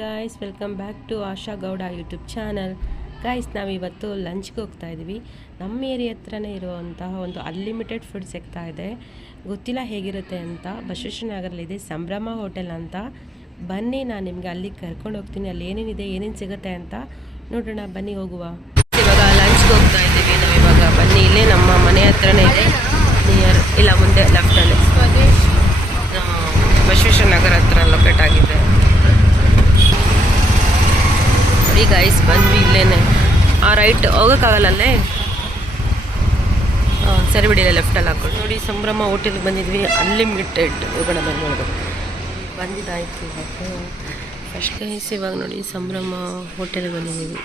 Guys, welcome back to Asha Gowda YouTube channel. Guys, ನಾವಿವತ್ತು ಲಂಚ್ಗೆ ಹೋಗ್ತಾ ಇದ್ವಿ. ನಮ್ಮ ಏರಿಯಾ ಹತ್ರನೇ ಇರುವಂತಹ ಒಂದು ಅನ್ಲಿಮಿಟೆಡ್ ಫುಡ್ ಸಿಗ್ತಾ ಇದೆ. ಗೊತ್ತಿಲ್ಲ ಹೇಗಿರುತ್ತೆ ಅಂತ. ಬಸವೇಶ್ವರನಗರಲ್ಲಿದೆ ಸಂಭ್ರಮ ಹೋಟೆಲ್ ಅಂತ. ಬನ್ನಿ, ನಾನು ನಿಮಗೆ ಅಲ್ಲಿಗೆ ಕರ್ಕೊಂಡು ಹೋಗ್ತೀನಿ. ಅಲ್ಲಿ ಏನೇನಿದೆ, ಏನೇನು ಸಿಗುತ್ತೆ ಅಂತ ನೋಡೋಣ. ಬನ್ನಿ ಹೋಗುವ. ಇವಾಗ ಲಂಚ್ಗೆ ಹೋಗ್ತಾ ಇದ್ದೀವಿ ನಾವು. ಇವಾಗ ಬನ್ನಿ, ಇಲ್ಲೇ ನಮ್ಮ ಮನೆ ಹತ್ರನೇ ಇದೆ. ನಿಯರ್ ಇಲ್ಲ, ಮುಂದೆ ಲೆಫ್ಟಲ್ಲಿ ಬಸವೇಶ್ವರನಗರ ಹತ್ರ ಲೊಕೇಟ್ ಆಗಿದೆ. ನೋಡಿ ಗೈಸ್, ಬಂದ್ವಿ ಇಲ್ಲೇನೆ. ರೈಟ್ ಹೋಗೋಕ್ಕಾಗಲ್ಲಲ್ಲೇ. ಸರಿ ಬಿಡಿ, ಲೆಫ್ಟಲ್ಲಿ ಹಾಕೊಂಡು ನೋಡಿ. ಸಂಭ್ರಮ ಹೋಟೆಲ್ಗೆ ಬಂದಿದ್ವಿ. ಅನ್ಲಿಮಿಟೆಡ್ ಹೋಗೋಣ ಬನ್ನಿ. ನೋಡ್ಬೇಕು ಬಂದಿದ್ದಾಯ್ತು ಇವಾಗ. ಫಸ್ಟ್ ಗೈಸ್, ಇವಾಗ ನೋಡಿ ಸಂಭ್ರಮ ಹೋಟೆಲ್ಗೆ ಬಂದಿದ್ದೀವಿ.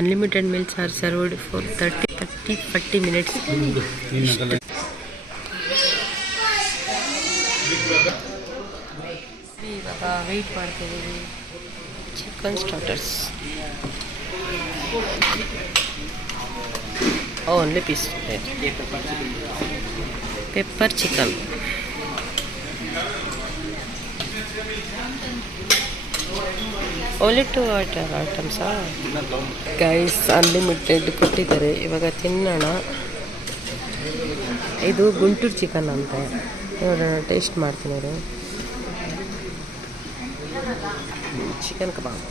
Unlimited meals are served for 30-40 minutes. ಇವಾಗ ವೆಯ್ಟ್ ಮಾಡ್ತಿದ್ದೀವಿ. Chicken starters, only piece pepper chicken. Only 2 ಐಟಮ್ಸಾ ಗೈಸ್? ಅನ್ಲಿಮಿಟೆಡ್ ಕೊಟ್ಟಿದ್ದಾರೆ. ಇವಾಗ ತಿನ್ನೋಣ. ಇದು ಗುಂಟೂರು ಚಿಕನ್ ಅಂತ. ನೋಡೋಣ, ಟೇಸ್ಟ್ ಮಾಡ್ತೀನಿ. ಅವರು ಚಿಕನ್ ಕಬಾಬ್.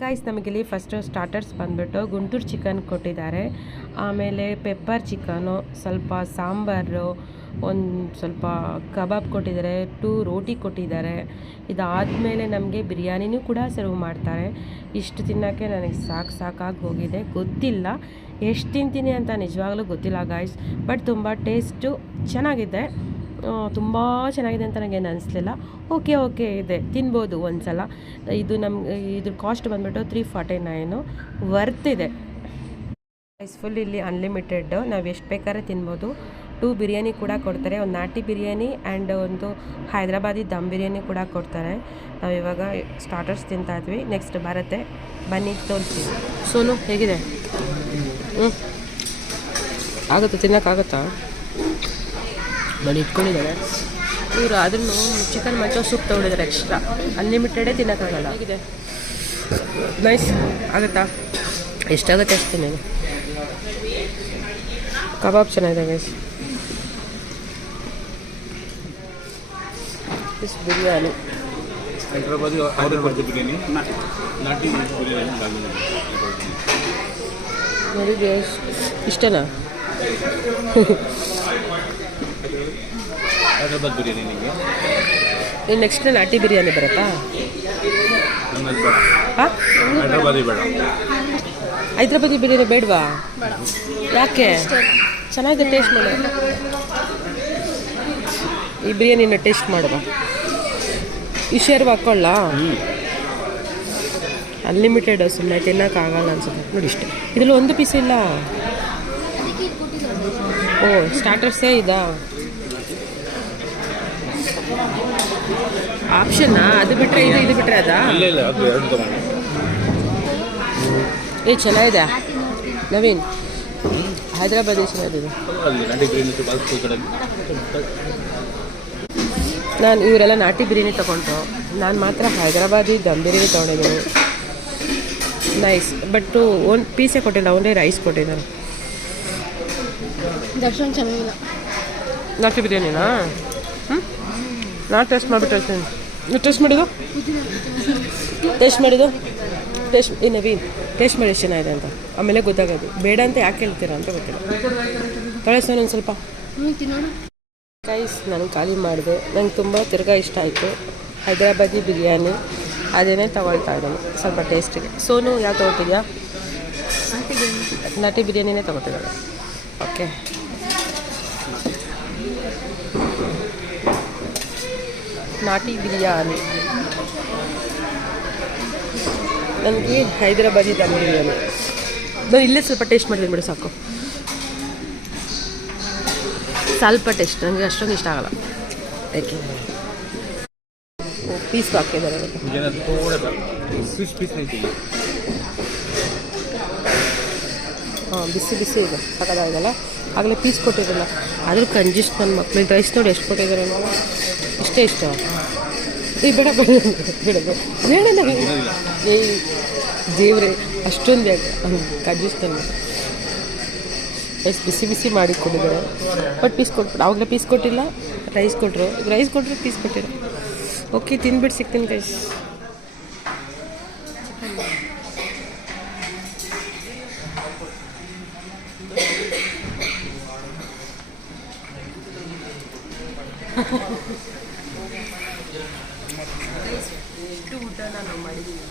ಗೈಸ್, ನಮಗಿಲ್ಲಿ ಫಸ್ಟು ಸ್ಟಾರ್ಟರ್ಸ್ ಬಂದುಬಿಟ್ಟು ಗುಂಟೂರು ಚಿಕನ್ ಕೊಟ್ಟಿದ್ದಾರೆ. ಆಮೇಲೆ ಪೆಪ್ಪರ್ ಚಿಕನು, ಸ್ವಲ್ಪ ಸಾಂಬಾರು, ಒಂದು ಸ್ವಲ್ಪ ಕಬಾಬ್ ಕೊಟ್ಟಿದ್ದಾರೆ, 2 ರೋಟಿ ಕೊಟ್ಟಿದ್ದಾರೆ. ಇದಾದಮೇಲೆ ನಮಗೆ ಬಿರಿಯಾನಿನೂ ಕೂಡ ಸರ್ವ್ ಮಾಡ್ತಾರೆ. ಇಷ್ಟು ತಿನ್ನೋಕ್ಕೆ ನನಗೆ ಸಾಕಾಗಿ ಹೋಗಿದೆ. ಗೊತ್ತಿಲ್ಲ ಎಷ್ಟು ತಿಂತೀನಿ ಅಂತ, ನಿಜವಾಗ್ಲೂ ಗೊತ್ತಿಲ್ಲ ಗಾಯ್ಸ್. ಬಟ್ ತುಂಬ ಟೇಸ್ಟು ಚೆನ್ನಾಗಿದೆ. ತುಂಬ ಚೆನ್ನಾಗಿದೆ ಅಂತ ನನಗೇನು ಅನಿಸ್ಲಿಲ್ಲ. ಓಕೆ ಇದೆ, ತಿನ್ಬೋದು ಒಂದು ಸಲ. ಇದು ಇದ್ರ ಕಾಸ್ಟ್ ಬಂದುಬಿಟ್ಟು 349. ವರ್ತ್ ಇದೆ ಗೈಸ್. ಫುಲ್ ಇಲ್ಲಿ ಅನ್ಲಿಮಿಟೆಡ್, ನಾವು ಎಷ್ಟು ಬೇಕಾದ್ರೆ ತಿನ್ಬೋದು. 2 ಬಿರಿಯಾನಿ ಕೂಡ ಕೊಡ್ತಾರೆ. ಒಂದು ನಾಟಿ ಬಿರಿಯಾನಿ ಆ್ಯಂಡ್ ಒಂದು ಹೈದ್ರಾಬಾದಿ ದಮ್ ಬಿರಿಯಾನಿ ಕೂಡ ಕೊಡ್ತಾರೆ. ನಾವು ಇವಾಗ ಸ್ಟಾರ್ಟರ್ಸ್ ತಿಂತಾ ಇದ್ವಿ. ನೆಕ್ಸ್ಟ್ ಬರುತ್ತೆ, ಬನ್ನಿ ತೋರಿಸ್ತೀವಿ. ಸೋನು ಹೇಗಿದೆ? ಆಗುತ್ತಾ, ತಿನ್ನೋಕ್ಕಾಗುತ್ತಾ? ನೋಡಿ ಇಟ್ಕೊಂಡಿದ್ದಾಳೆ ಇವರು. ಆದ್ರೂ ಚಿಕನ್ ಮಂಚೋ ಸೂಪ್ ತೊಗೊಂಡಿದ್ದಾರೆ ಎಕ್ಸ್ಟ್ರಾ. ಅನ್ಲಿಮಿಟೆಡೇ ತಿನ್ನೋಕ್ಕಾಗಲ್ಲ. ಹೇಗಿದೆ? ನೈಸ್ ಆಗುತ್ತಾ? ಎಷ್ಟಾಗುತ್ತೆ ಅಷ್ಟು ತಿನ್ನಿ. ಕಬಾಬ್ ಚೆನ್ನಾಗಿದೆ ಗೈಸ್. ಬಿರಿಯಾನಿ ನೋಡಿ ಗೈಸ್, ಇಷ್ಟನಾ? ನೆಕ್ಸ್ಟ್ ನಾಟಿ ಬಿರಿಯಾನಿ ಬರುತ್ತಾ? ಹೈದ್ರಾಬಾದಿ ಬಿರಿಯಾನಿ ಬೇಡವಾ? ಯಾಕೆ? ಚೆನ್ನಾಗಿದೆ, ಟೇಸ್ಟ್ ಮಾಡು. ಈ ಬಿರಿಯಾನಿನ ಟೇಸ್ಟ್ ಮಾಡುವ. ಈ ಶೇರ್ವ ಹಾಕ್ಕೊಳ್ಳ. ಅನ್ಲಿಮಿಟೆಡ್, ಸುಮ್ಮನೆ ತಿನ್ನೋಕ್ಕಾಗಲ್ಲ ಅನ್ಸುತ್ತೆ. ನೋಡಿ ಇಷ್ಟೇ. ಇದರಲ್ಲಿ ಒಂದು ಪೀಸ್ ಇಲ್ಲ. ಓ, ಸ್ಟಾರ್ಟರ್ಸೇ ಇದಾ? ಆಪ್ಷನ್ನಾ? ಅದು ಬಿಟ್ಟರೆ ಇದು ಬಿಟ್ಟರೆ ಅದಾ? ಚೆನ್ನಾಗಿದೆ ನವೀನ್. ಹೈದ್ರಾಬಾದಿ ಚೆನ್ನಾಗಿದೆ. ನಾನು ಇವರೆಲ್ಲ ನಾಟಿ ಬಿರಿಯಾನಿ ತೊಗೊಂಡ್ರು. ನಾನು ಮಾತ್ರ ಹೈದ್ರಾಬಾದಿ ದಮ್ ಬಿರಿಯಾನಿ ತೊಗೊಂಡಿದ್ದೀನಿ. ನೈಸ್. ಬಟ್ ಒಂದು ಪೀಸೇ ಕೊಟ್ಟಿಲ್ಲ, ಒಂದೇ ರೈಸ್ ಕೊಟ್ಟಿದ್ದಾರೆ. ದರ್ಶನ್ ಚೆನ್ನಾಗಿಲ್ಲ. ನಾಟಿ ಬಿರಿಯಾನಿನಾ? ನಾನು ಟೇಸ್ಟ್ ಮಾಡಿಬಿಟ್ಟು ನೀವು ಟೇಸ್ಟ್ ಮಾಡಿದ್ದು ನವೀನ್ ಟೇಸ್ಟ್ ಮಾಡಿ ಎಷ್ಟು ಚೆನ್ನಾಗಿದೆ ಅಂತ. ಆಮೇಲೆ ಗೊತ್ತಾಗೋದು. ಬೇಡ ಅಂತ ಯಾಕೆ ಹೇಳ್ತೀರಾ ಅಂತ ಗೊತ್ತಿಲ್ಲ. ಕಳಿಸೋಣ ಒಂದು ಸ್ವಲ್ಪ. ಗೈಸ್, ನಾನು ಖಾಲಿ ಮಾಡಿದೆ. ನಂಗೆ ತುಂಬ ತಿರ್ಗಾ ಇಷ್ಟ ಆಯಿತು ಹೈದ್ರಾಬಾದಿ ಬಿರಿಯಾನಿ. ಅದೇನೇ ತಗೊಳ್ತಾ ಇದ್ದೀನಿ ಸ್ವಲ್ಪ ಟೇಸ್ಟಿಗೆ. ಸೋನು ಯಾವ್ದು ತೊಗೊಳ್ತಿದ್ಯಾ? ನಾಟಿ ಬಿರಿಯಾನಿನೇ ತೊಗೊತಿದ್ದಾಳೆ. ಓಕೆ, ನಾಟಿ ಬಿರಿಯಾನಿ. ನನಗೆ ಹೈದ್ರಾಬಾದಿ ದಮ್ ಬಿರಿಯಾನಿ. ನಾನು ಇಲ್ಲೇ ಸ್ವಲ್ಪ ಟೇಸ್ಟ್ ಮಾಡಿದ್ದೀನಿ ಬಿಡು, ಸಾಕು. ಸ್ವಲ್ಪ ಟೇಸ್ಟ್, ನನಗೆ ಅಷ್ಟೊಂದು ಇಷ್ಟ ಆಗಲ್ಲ. ಏಕೆ? ಪೀಸ್ ಹಾಕಿದ್ದಾರೆ. ಬಿಸಿ ಇದೆ, ಸಾಕಾಗಲ್ಲ. ಆಗಲೇ ಪೀಸ್ ಕೊಟ್ಟಿರಲಿಲ್ಲ. ಆದರೂ ಕಂಜೂಸ್ ನನ್ನ ಮಕ್ಳಿಗೆ. ರೈಸ್ ನೋಡಿ ಎಷ್ಟು ಕೊಟ್ಟಿದ್ದಾರೆ. ಇಷ್ಟೇ ಇಷ್ಟ. ಈ ಬೇಡ ಬೇಡ ಬೇಡ ಬೇಡ ಬೇಡ ಏ ದೇವ್ರೆ ಅಷ್ಟೊಂದು ಬೇಡ ಕಜ್ಜಿಸ್ತಾನೆ ಬಿಸಿ ಬಿಸಿ ಮಾಡಿ ಕೊಟ್ಟಿದ್ದಾರೆ ಬಟ್ ಪೀಸ್ ಕೊಟ್ಬಿಟ್ಟು ಆವಾಗಲೇ ಪೀಸ್ ಕೊಟ್ಟಿಲ್ಲ ರೈಸ್ ಕೊಟ್ಟರು ರೈಸ್ ಕೊಟ್ಟರು ಪೀಸ್ ಕೊಟ್ಟಿರು ಓಕೆ ತಿಂದ್ಬಿಟ್ಟು ಸಿಗ್ತೀನಿ ಗೈಸ್ ಇಷ್ಟು ಊಟನ ನಾವು ಮಾಡಿದ್ದೀವಿ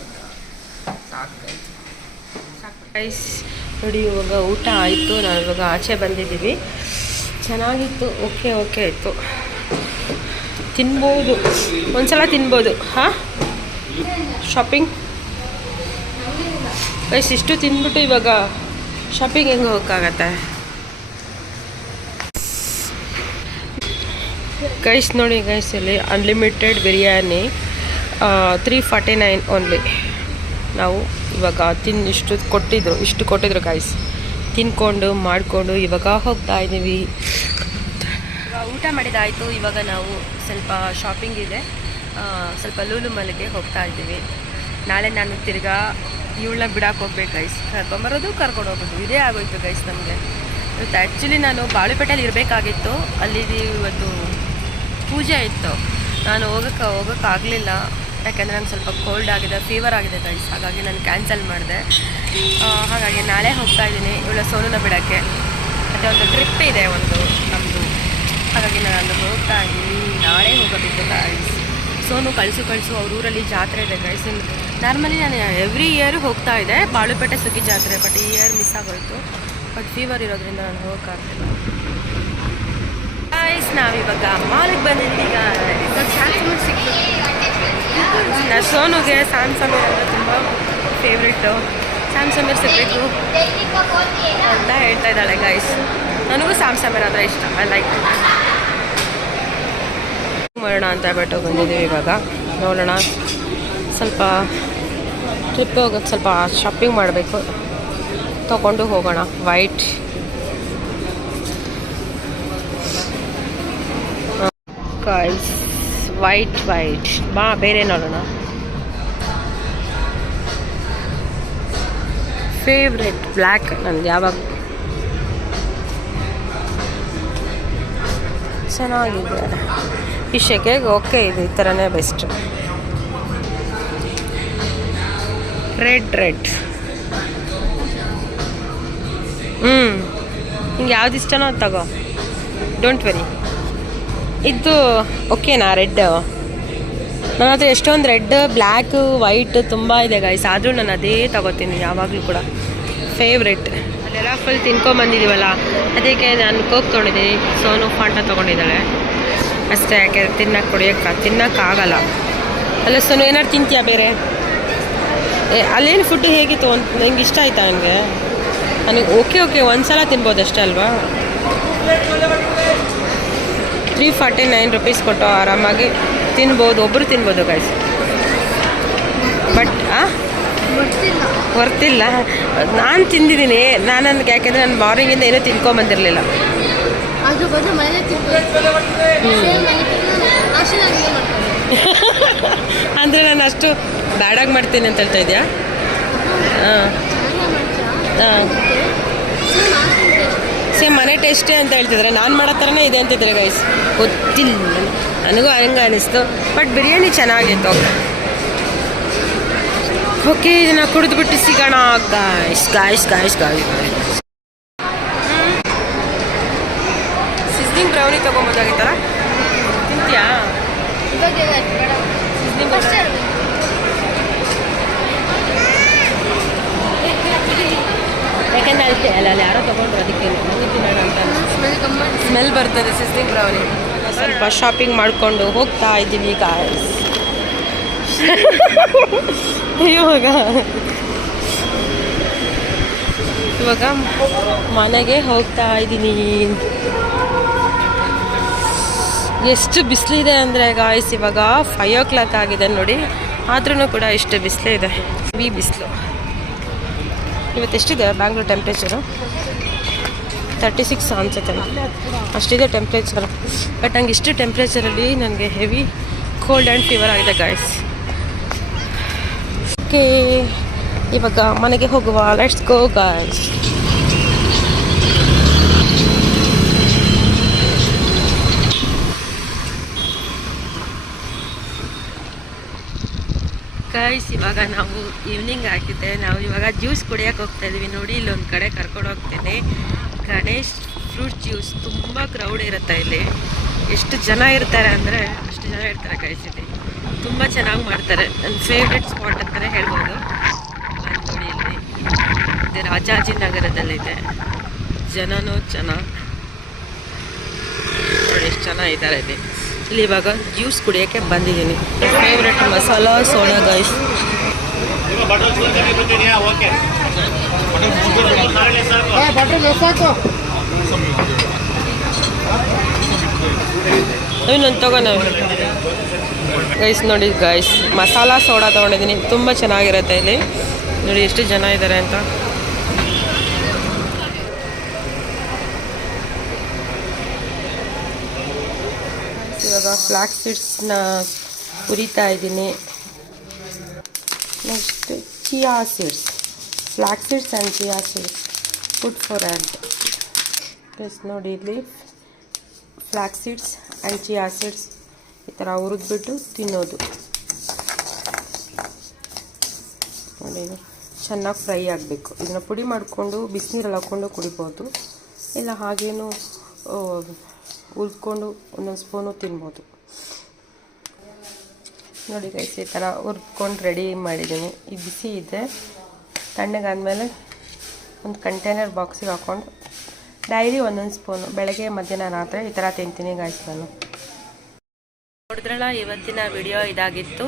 ಸಾಕು ರೈಸ್ ನೋಡಿ ಇವಾಗ ಊಟ ಆಯಿತು ನಾವು ಇವಾಗ ಆಚೆ ಬಂದಿದ್ದೀವಿ ಚೆನ್ನಾಗಿತ್ತು ಓಕೆ ಆಯಿತು ತಿನ್ಬೋದು ಒಂದ್ಸಲ ತಿನ್ಬೋದು ಹಾಂ ಶಾಪಿಂಗ್ ಗೈಸ್ ಇಷ್ಟು ತಿಂದ್ಬಿಟ್ಟು ಇವಾಗ ಶಾಪಿಂಗ್ ಹೆಂಗೆ ಹೋಗೋಕ್ಕಾಗತ್ತೆ ಗೈಸ್ ನೋಡಿ ಗೈಸ್ ಇಲ್ಲಿ ಅನ್ಲಿಮಿಟೆಡ್ ಬಿರಿಯಾನಿ 349 ಓನ್ಲಿ ನಾವು ಇವಾಗ ಇಷ್ಟು ಕೊಟ್ಟಿದ್ರು ಗೈಸ್ ತಿನ್ಕೊಂಡು ಮಾಡಿಕೊಂಡು ಇವಾಗ ಹೋಗ್ತಾ ಇದ್ದೀವಿ ಊಟ ಮಾಡಿದಾಯಿತು ಇವಾಗ ನಾವು ಸ್ವಲ್ಪ ಶಾಪಿಂಗ್ ಇದೆ ಸ್ವಲ್ಪ ಲೂಲು ಮಾಲ್ಗೆ ಹೋಗ್ತಾ ಇದ್ದೀವಿ ನಾಳೆ ನಾನು ತಿರ್ಗಾ ಇವಳನ್ನ ಬಿಡಕ್ಕೆ ಹೋಗ್ಬೇಕು ಗೈಸ್ ಕರ್ಕೊಂಬರೋದು ಕರ್ಕೊಂಡು ಹೋಗೋದು ಇದೇ ಆಗೋಯ್ತು ಗೈಸ್ ನಮಗೆ ಇವತ್ತು ಆ್ಯಕ್ಚುಲಿ ನಾನು ಬಾಳುಪೇಟೆಯಲ್ಲಿ ಇರಬೇಕಾಗಿತ್ತು ಅಲ್ಲಿ ಇವತ್ತು ಪೂಜೆ ಇತ್ತು ನಾನು ಹೋಗೋಕ್ಕಾಗಲಿಲ್ಲ ಯಾಕೆಂದರೆ ನಂಗೆ ಸ್ವಲ್ಪ ಕೋಲ್ಡ್ ಆಗಿದೆ ಫೀವರ್ ಆಗಿದೆ ಗೈಸ್ ಹಾಗಾಗಿ ನಾನು ಕ್ಯಾನ್ಸಲ್ ಮಾಡಿದೆ ಹಾಗಾಗಿ ನಾಳೆ ಹೋಗ್ತಾ ಇದ್ದೀನಿ ಇವಳ ಸೋನುನ ಬಿಡೋಕ್ಕೆ ಮತ್ತು ಒಂದು ಟ್ರಿಪ್ ಇದೆ ಒಂದು ನಮ್ಮದು ಹಾಗಾಗಿ ನಾನು ಅಲ್ಲಿ ಹೋಗ್ತಾ ಇದ್ದೀನಿ ನಾಳೆ ಹೋಗಬೇಕು ಗೈಸ್ ಸೋನು ಕಳಿಸು ಅವ್ರ ಊರಲ್ಲಿ ಜಾತ್ರೆ ಇದೆ ಗೈಸ್ ನಾರ್ಮಲಿ ನಾನು ಎವ್ರಿ ಇಯರ್ ಹೋಗ್ತಾ ಇದ್ದೆ ಬಾಳುಪೇಟೆ ಸುಗ್ಗಿ ಜಾತ್ರೆ ಬಟ್ ಈ ಇಯರ್ ಮಿಸ್ ಆಗೋಯ್ತು ಬಟ್ ಫೀವರ್ ಇರೋದ್ರಿಂದ ನಾನು ಹೋಗೋಕ್ಕಾಗಲಿಲ್ಲ ಗೈಸ್ ನಾವಿವಾಗ ಮಾಲಿಗೆ ಬಂದಿದ್ದೀವಿ ಈಗ ಸೋನುಗೆ ಸ್ಯಾಮ್ಸಂಗ್ ಅಂದರೆ ತುಂಬ ಫೇವ್ರೆಟ್ಟು ಸ್ಯಾಮ್ಸಂಗ್ ಸಿಗಬೇಕು ಅಂತ ಹೇಳ್ತಾ ಇದ್ದಾಳೆ ಗೈಸ್ ನನಗೂ ಸ್ಯಾಮ್ಸಂಗ್ ಅಂದರೆ ಇಷ್ಟ ಐ ಲೈಕ್ ಮಾಡೋಣ ಅಂತ ಹೇಳ್ಬಿಟ್ಟು ಬಂದಿದ್ದೀವಿ ಇವಾಗ ನೋಡೋಣ ಸ್ವಲ್ಪ ಟ್ರಿಪ್ ಹೋಗೋಕ್ಕೆ ಸ್ವಲ್ಪ ಶಾಪಿಂಗ್ ಮಾಡಬೇಕು ತೊಗೊಂಡು ಹೋಗೋಣ ವೈಟ್ ಗೈಸ್ ವೈಟ್ ಬಾ ಬೇರೆ ನೋಡೋಣ ಫೇವ್ರೆಟ್ ಬ್ಲ್ಯಾಕ್ ನಂದು ಯಾವಾಗ ಚೆನ್ನಾಗಿದೆ ಈ ಶೆಕೆಗೆ ಓಕೆ ಇದು ಈ ಥರನೇ ಬೆಸ್ಟ್ ರೆಡ್ ನಿಂಗೆ ಯಾವ್ದು ಇಷ್ಟನೋ ಅದು ತಗೋ ಡೋಂಟ್ ವೆರಿ ಇದು ಓಕೆನಾ ರೆಡ್ ನನ್ನ ಹತ್ರ ಎಷ್ಟೊಂದು ರೆಡ್ ಬ್ಲ್ಯಾಕ್ ವೈಟ್ ತುಂಬ ಇದೆ ಗೈಸ್ ಆದರೂ ನಾನು ಅದೇ ತಗೋತೀನಿ ಯಾವಾಗಲೂ ಕೂಡ ಫೇವ್ರೆಟ್ ಅದೆಲ್ಲ ಫುಲ್ ತಿನ್ಕೊಂಬಂದಿದ್ದೀವಲ್ಲ ಅದಕ್ಕೆ ನಾನು ಕೋಕ್ ತೊಗೊಂಡಿದ್ದೀನಿ ಸೋನು ಫಾಂಟ ತೊಗೊಂಡಿದ್ದಾಳೆ ಅಷ್ಟೇ ಯಾಕೆ ತಿನ್ನೋಕ್ಕಾಗಲ್ಲ ಅಲ್ಲ ಸೋನು ಏನಾದ್ರು ತಿಂತೀಯಾ ಬೇರೆ ಅಲ್ಲೇನು ಫುಡ್ಡು ಹೇಗಿತ್ತು ನಂಗೆ ಇಷ್ಟ ಆಯ್ತಾ ನನಗೆ ಓಕೆ ಒಂದು ಸಲ ತಿನ್ಬೋದು ಅಷ್ಟೇ ಅಲ್ವಾ 349 ರೂಪೀಸ್ ಕೊಟ್ಟು ಆರಾಮಾಗಿ ತಿನ್ಬೋದು ಒಬ್ಬರು ತಿನ್ಬೋದು ಗೈಸ್ ಬಟ್ ವರ್ತಿಲ್ಲ ನಾನು ತಿಂದಿದ್ದೀನಿ ನನಗೆ ಯಾಕೆಂದರೆ ನಾನು ಮಾರ್ನಿಂಗಿಂದ ಏನೂ ತಿನ್ಕೊಂಬಂದಿರಲಿಲ್ಲ ಅಂದರೆ ನಾನು ಅಷ್ಟು ಬ್ಯಾಡಾಗಿ ಮಾಡ್ತೀನಿ ಅಂತ ಹೇಳ್ತಾ ಇದೆಯಾ ಸೇಮ್ ಮನೆ ಟೇಸ್ಟೇ ಅಂತ ಹೇಳ್ತಿದ್ರೆ ನಾನು ಮಾಡೋ ಥರನೇ ಇದೆ ಅಂತಿದ್ರೆ ಗೈಸ್ ಗೊತ್ತಿಲ್ಲ ನನಗೂ ಹಂಗೆ ಅನ್ನಿಸ್ತು ಬಟ್ ಬಿರಿಯಾನಿ ಚೆನ್ನಾಗಿತ್ತು ಓಕೆ ಇದನ್ನು ಕುಡಿದ್ಬಿಟ್ಟು ಸಿಗೋಣ ಗಾಯ್ಸ್ ಸಿಸ್ನಿಂಗ್ ಬ್ರೌನಿ ತೊಗೊಬೋದಾಗಿತ್ತಲ್ಲ ತಿಂತೀಯಾ ಯಾಕೆಂದ್ರೆ ಅಷ್ಟೇ ಅಲ್ಲ ಅಲ್ಲಿ ಯಾರೋ ತೊಗೊಂಡ್ರು ಅದಕ್ಕೆ ನನಗೆ ತಿನ್ನೋಣ ಅಂತ ಸ್ಮೆಲ್ ಬರ್ತದೆ ಸಿಸ್ನಿಂಗ್ ಬ್ರೌನಿ ಸ್ವಲ್ಪ ಶಾಪಿಂಗ್ ಮಾಡಿಕೊಂಡು ಹೋಗ್ತಾ ಇದ್ದೀವಿ ಗಾಯ್ಸ್ ಇವಾಗ ಮನೆಗೆ ಹೋಗ್ತಾ ಇದ್ದೀನಿ ಎಷ್ಟು ಬಿಸಿಲಿದೆ ಅಂದರೆ ಗಾಯ್ಸ್ ಇವಾಗ 5 o'clock ಆಗಿದೆ ನೋಡಿ ಆದ್ರೂ ಕೂಡ ಇಷ್ಟು ಬಿಸಿಲಿದೆ ಈ ಬಿಸಿಲು ಇವತ್ತು ಎಷ್ಟಿದೆ ಬ್ಯಾಂಗ್ಳೂರ್ ಟೆಂಪ್ರೇಚರು 36 ಅನ್ಸುತ್ತೆ ಅಷ್ಟಿದೆ ಟೆಂಪ್ರೇಚರ್ ಬಟ್ ನಂಗೆ ಇಷ್ಟು ಟೆಂಪ್ರೇಚರಲ್ಲಿ ನನಗೆ ಹೆವಿ ಕೋಲ್ಡ್ ಆ್ಯಂಡ್ ಫೀವರ್ ಆಗಿದೆ ಗಾಯ್ಸ್. ಓಕೆ, ಇವಾಗ ಮನೆಗೆ ಹೋಗುವ. Let's go guys. ಗೈಸ್, ಇವಾಗ ನಾವು ಈವ್ನಿಂಗ್ ಆಗಿದೆ. ನಾವು ಇವಾಗ ಜ್ಯೂಸ್ ಕುಡಿಯೋಕೆ ಹೋಗ್ತಾ ಇದ್ದೀವಿ. ನೋಡಿ, ಇಲ್ಲೊಂದು ಕಡೆ ಕರ್ಕೊಂಡು ಹೋಗ್ತೇನೆ. Ganesh fruit juice. ತುಂಬ ಕ್ರೌಡ್ ಇರುತ್ತೆ ಇಲ್ಲಿ. ಎಷ್ಟು ಜನ ಇರ್ತಾರೆ ಅಂದರೆ ಅಷ್ಟು ಜನ ಇರ್ತಾರೆ ಗೈಸ್. ಇಲ್ಲಿ ತುಂಬ ಚೆನ್ನಾಗಿ ಮಾಡ್ತಾರೆ. ನನ್ನ ಫೇವ್ರೆಟ್ ಸ್ಪಾಟ್ ಅಂತಲೇ ಹೇಳ್ಬೋದು. ನೋಡಿ, ಇಲ್ಲಿ ಇದು ರಾಜಾಜಿನಗರದಲ್ಲಿದೆ. ಜನನೂ ಚೆನ್ನಾಗಿ ನೋಡಿ, ಎಷ್ಟು ಚೆನ್ನಾಗಿದ್ದಾರೆ ಇಲ್ಲಿ. ಇಲ್ಲಿ ಇವಾಗ ಜ್ಯೂಸ್ ಕುಡಿಯೋಕ್ಕೆ ಬಂದಿದ್ದೀನಿ. Favourite masala soda guys. ಇನ್ನೊಂದು ತಗೋಣ ಗೈಸ್. ನೋಡಿ ಗೈಸ್, ಮಸಾಲಾ ಸೋಡಾ ತೊಗೊಂಡಿದ್ದೀನಿ. ತುಂಬ ಚೆನ್ನಾಗಿರುತ್ತೆ ಇಲ್ಲಿ. ನೋಡಿ ಎಷ್ಟು ಜನ ಇದ್ದಾರೆ ಅಂತ. ಇವಾಗ ಫ್ಲಾಕ್ಸ್ ಸೀಡ್ಸ್ನ ಹುರಿತಾ ಇದ್ದೀನಿ. Next chia seeds, flax seeds and chia seeds, food for health. Plus ನೋಡಿ, ಇಲ್ಲಿ flax seeds and chia seeds ಈ ಥರ ಹುರಿದ್ಬಿಟ್ಟು ತಿನ್ನೋದು. ನೋಡಿ, ಚೆನ್ನಾಗಿ ಫ್ರೈ ಆಗಬೇಕು. ಇದನ್ನು ಪುಡಿ ಮಾಡಿಕೊಂಡು ಬಿಸಿನೀರಲ್ಲಿ ಹಾಕ್ಕೊಂಡು ಕುಡಿಬೋದು, ಇಲ್ಲ ಹಾಗೇನು ಹುರಿದ್ಕೊಂಡು ಒಂದೊಂದು ಸ್ಪೂನು ತಿನ್ಬೋದು. ನೋಡಿ ಗೈಸ್, ಈ ಥರ ಹುರಿದ್ಕೊಂಡು ರೆಡಿ ಮಾಡಿದ್ದೀನಿ. ಈ ಬಿಸಿ ಇದೆ. ತಣ್ಣಗಾದ್ಮೇಲೆ ಒಂದು ಕಂಟೈನರ್ ಬಾಕ್ಸಿಗೆ ಹಾಕ್ಕೊಂಡು ಡೈಲಿ ಒಂದೊಂದು ಸ್ಪೂನು ಬೆಳಗ್ಗೆ ಮಧ್ಯಾಹ್ನ ರಾತ್ರಿ ಈ ಥರ ತಿಂತೀನಿ ಗೈಸ್ ನಾನು. ನೋಡಿದ್ರಲ್ಲ, ಇವತ್ತಿನ ವಿಡಿಯೋ ಇದಾಗಿತ್ತು.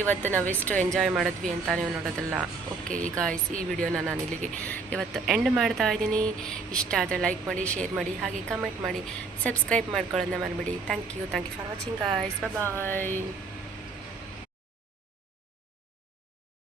ಇವತ್ತು ನಾವೆಷ್ಟು ಎಂಜಾಯ್ ಮಾಡಿದ್ವಿ ಅಂತ ನೀವು ನೋಡೋದಲ್ಲ. ಓಕೆ ಈಗ ಈ ವಿಡಿಯೋನ ನಾನು ಇಲ್ಲಿಗೆ ಇವತ್ತು ಎಂಡ್ ಮಾಡ್ತಾ ಇದ್ದೀನಿ. ಇಷ್ಟ ಆದರೆ ಲೈಕ್ ಮಾಡಿ, ಶೇರ್ ಮಾಡಿ, ಹಾಗೆ ಕಮೆಂಟ್ ಮಾಡಿ, ಸಬ್ಸ್ಕ್ರೈಬ್ ಮಾಡ್ಕೊಳ್ಳೋದನ್ನ ಮರಿಬೇಡಿ. Thank you for watching guys. Bye.